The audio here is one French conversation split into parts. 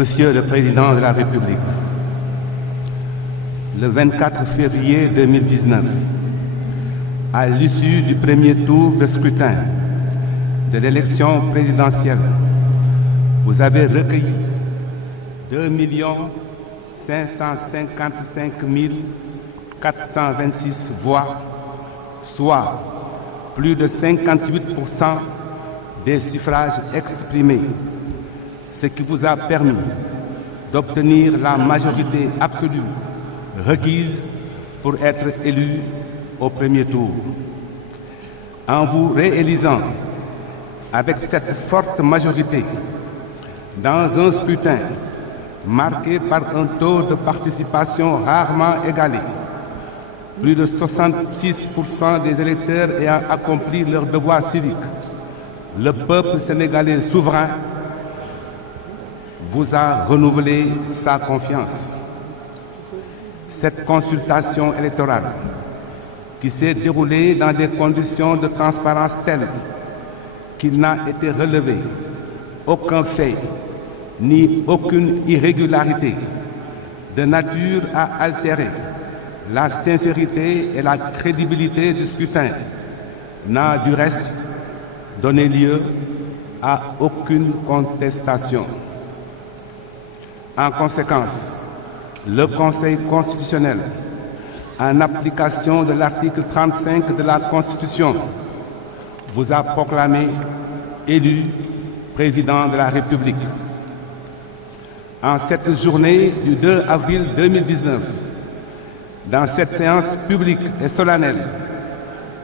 Monsieur le Président de la République, le 24 février 2019, à l'issue du premier tour de scrutin de l'élection présidentielle, vous avez recueilli 2 555 426 voix, soit plus de 58% des suffrages exprimés, ce qui vous a permis d'obtenir la majorité absolue requise pour être élu au premier tour. En vous réélisant avec cette forte majorité dans un scrutin marqué par un taux de participation rarement égalé, plus de 66% des électeurs ayant accompli leur devoir civique, le peuple sénégalais souverain vous a renouvelé sa confiance. Cette consultation électorale, qui s'est déroulée dans des conditions de transparence telles qu'il n'a été relevé aucun fait ni aucune irrégularité de nature à altérer la sincérité et la crédibilité du scrutin, n'a du reste donné lieu à aucune contestation. En conséquence, le Conseil constitutionnel, en application de l'article 35 de la Constitution, vous a proclamé élu président de la République. En cette journée du 2 avril 2019, dans cette séance publique et solennelle,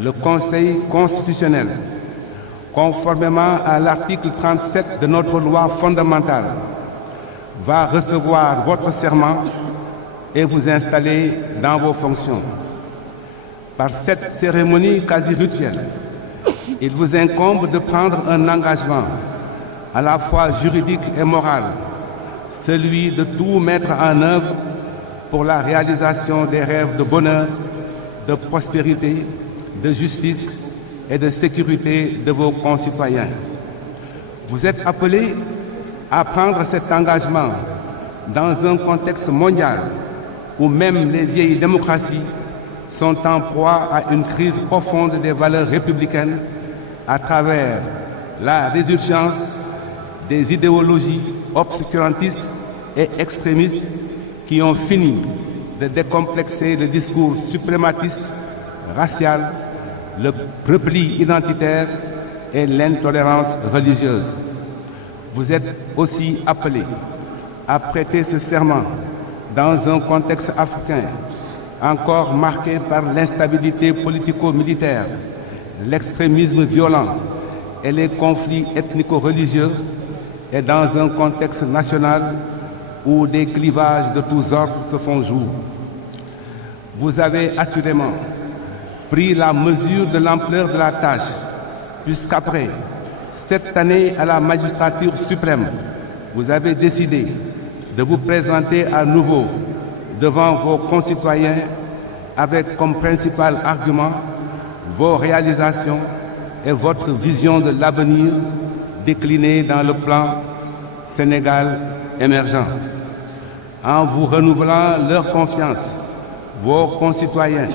le Conseil constitutionnel, conformément à l'article 37 de notre loi fondamentale, va recevoir votre serment et vous installer dans vos fonctions. Par cette cérémonie quasi rituelle, il vous incombe de prendre un engagement à la fois juridique et moral, celui de tout mettre en œuvre pour la réalisation des rêves de bonheur, de prospérité, de justice et de sécurité de vos concitoyens. Vous êtes appelés à prendre cet engagement dans un contexte mondial où même les vieilles démocraties sont en proie à une crise profonde des valeurs républicaines à travers la résurgence des idéologies obscurantistes et extrémistes qui ont fini de décomplexer le discours suprématiste, racial, le repli identitaire et l'intolérance religieuse. Vous êtes aussi appelés à prêter ce serment dans un contexte africain encore marqué par l'instabilité politico-militaire, l'extrémisme violent et les conflits ethnico-religieux, et dans un contexte national où des clivages de tous ordres se font jour. Vous avez assurément pris la mesure de l'ampleur de la tâche, puisqu'après cette année à la magistrature suprême, vous avez décidé de vous présenter à nouveau devant vos concitoyens avec comme principal argument vos réalisations et votre vision de l'avenir déclinée dans le plan Sénégal émergent. En vous renouvelant leur confiance, vos concitoyens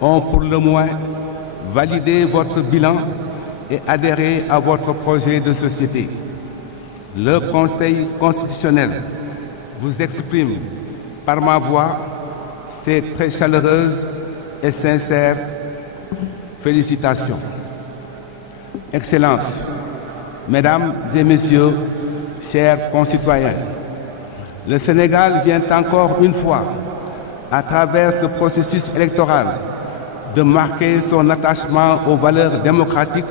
ont pour le moins validé votre bilan et adhéré à votre projet de société. Le Conseil constitutionnel vous exprime par ma voix ses très chaleureuses et sincères félicitations. Excellences, Mesdames et Messieurs, chers concitoyens, le Sénégal vient encore une fois, à travers ce processus électoral, de marquer son attachement aux valeurs démocratiques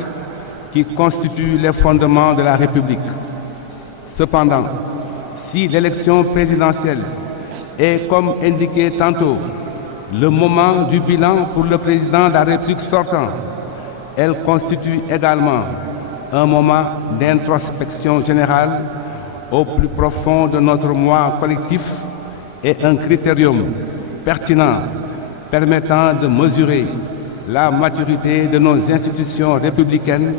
qui constituent les fondements de la République. Cependant, si l'élection présidentielle est, comme indiqué tantôt, le moment du bilan pour le président de la République sortant, elle constitue également un moment d'introspection générale au plus profond de notre moi collectif et un critérium pertinent permettant de mesurer la maturité de nos institutions républicaines,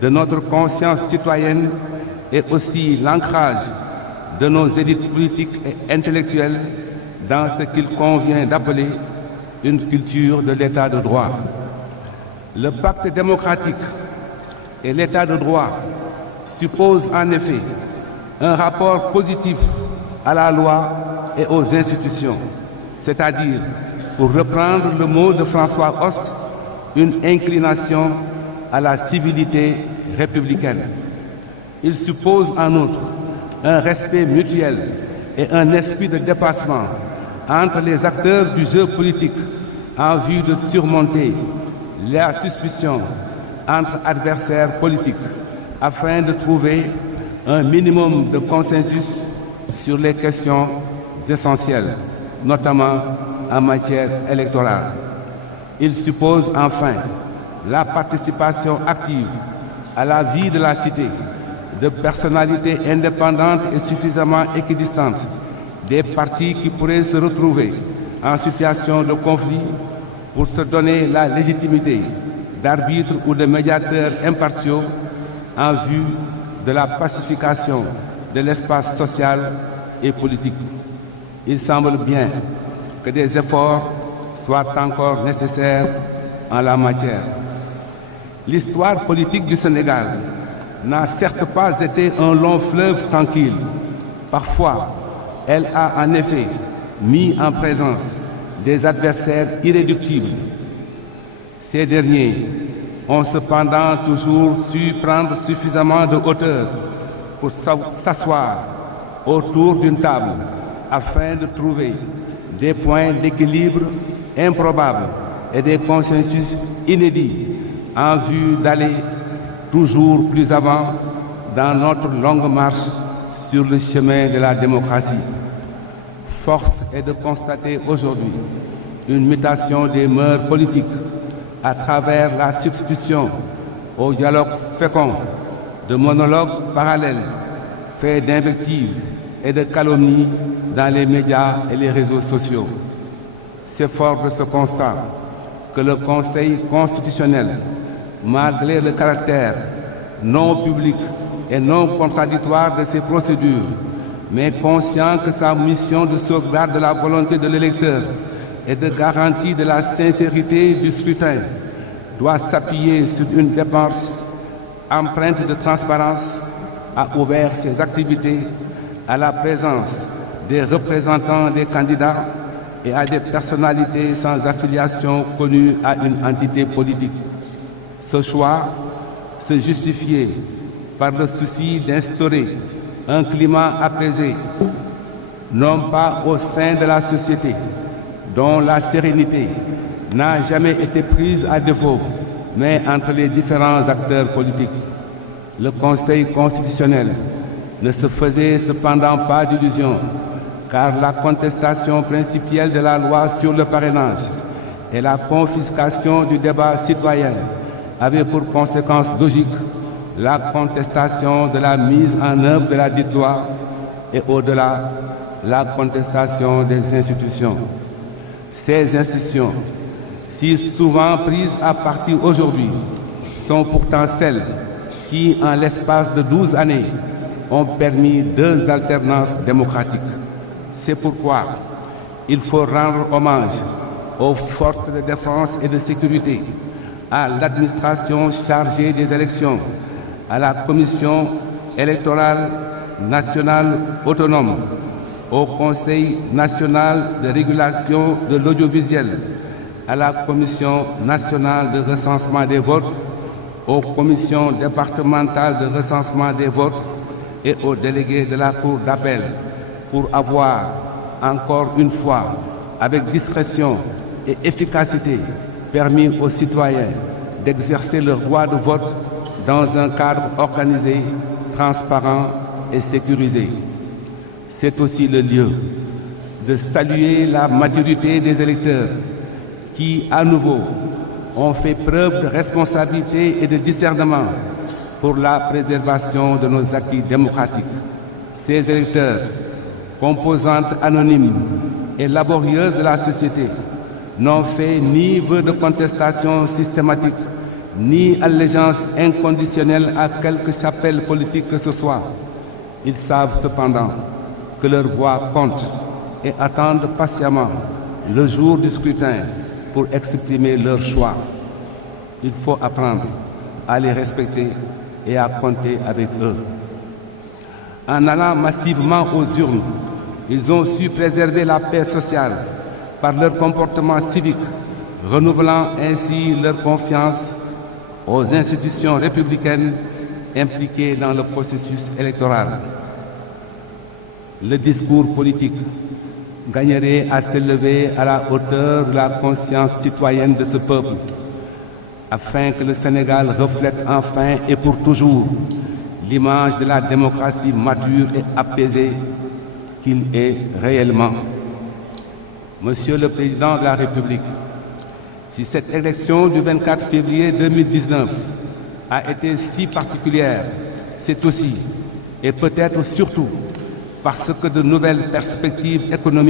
de notre conscience citoyenne et aussi l'ancrage de nos élites politiques et intellectuelles dans ce qu'il convient d'appeler une culture de l'état de droit. Le pacte démocratique et l'état de droit supposent en effet un rapport positif à la loi et aux institutions, c'est-à-dire, pour reprendre le mot de François Host, une inclination à la civilité républicaine. Il suppose en outre un respect mutuel et un esprit de dépassement entre les acteurs du jeu politique en vue de surmonter la suspicion entre adversaires politiques afin de trouver un minimum de consensus sur les questions essentielles, notamment en matière électorale. Il suppose enfin la participation active à la vie de la cité de personnalités indépendantes et suffisamment équidistantes, des partis qui pourraient se retrouver en situation de conflit pour se donner la légitimité d'arbitres ou de médiateurs impartiaux en vue de la pacification de l'espace social et politique. Il semble bien que des efforts soient encore nécessaires en la matière. L'histoire politique du Sénégal n'a certes pas été un long fleuve tranquille. Parfois, elle a en effet mis en présence des adversaires irréductibles. Ces derniers ont cependant toujours su prendre suffisamment de hauteur pour s'asseoir autour d'une table afin de trouver des points d'équilibre improbables et des consensus inédits en vue d'aller toujours plus avant dans notre longue marche sur le chemin de la démocratie. Force est de constater aujourd'hui une mutation des mœurs politiques à travers la substitution au dialogue fécond de monologues parallèles, faits d'invectives et de calomnies dans les médias et les réseaux sociaux. C'est fort de ce constat que le Conseil constitutionnel, malgré le caractère non public et non contradictoire de ces procédures, mais conscient que sa mission de sauvegarde de la volonté de l'électeur et de garantie de la sincérité du scrutin doit s'appuyer sur une démarche empreinte de transparence, a ouvert ses activités à la présence des représentants des candidats et à des personnalités sans affiliation connues à une entité politique. Ce choix se justifiait par le souci d'instaurer un climat apaisé, non pas au sein de la société, dont la sérénité n'a jamais été prise à défaut, mais entre les différents acteurs politiques. Le Conseil constitutionnel ne se faisait cependant pas d'illusions, car la contestation principielle de la loi sur le parrainage et la confiscation du débat citoyen avait pour conséquence logique la contestation de la mise en œuvre de la dite loi et au-delà, la contestation des institutions. Ces institutions, si souvent prises à partie aujourd'hui, sont pourtant celles qui, en l'espace de 12 années, ont permis 2 alternances démocratiques. C'est pourquoi il faut rendre hommage aux forces de défense et de sécurité, à l'administration chargée des élections, à la Commission électorale nationale autonome, au Conseil national de régulation de l'audiovisuel, à la Commission nationale de recensement des votes, aux commissions départementales de recensement des votes et aux délégués de la Cour d'appel pour avoir, encore une fois, avec discrétion et efficacité, permis aux citoyens d'exercer leur droit de vote dans un cadre organisé, transparent et sécurisé. C'est aussi le lieu de saluer la maturité des électeurs qui, à nouveau, ont fait preuve de responsabilité et de discernement pour la préservation de nos acquis démocratiques. Ces électeurs, composantes anonymes et laborieuses de la société, n'ont fait ni vœu de contestation systématique, ni allégeance inconditionnelle à quelque chapelle politique que ce soit. Ils savent cependant que leur voix compte et attendent patiemment le jour du scrutin pour exprimer leur choix. Il faut apprendre à les respecter et à compter avec eux. En allant massivement aux urnes, ils ont su préserver la paix sociale par leur comportement civique, renouvelant ainsi leur confiance aux institutions républicaines impliquées dans le processus électoral. Le discours politique gagnerait à s'élever à la hauteur de la conscience citoyenne de ce peuple, afin que le Sénégal reflète enfin et pour toujours l'image de la démocratie mature et apaisée qu'il est réellement. Monsieur le Président de la République, si cette élection du 24 février 2019 a été si particulière, c'est aussi, et peut-être surtout, parce que de nouvelles perspectives économiques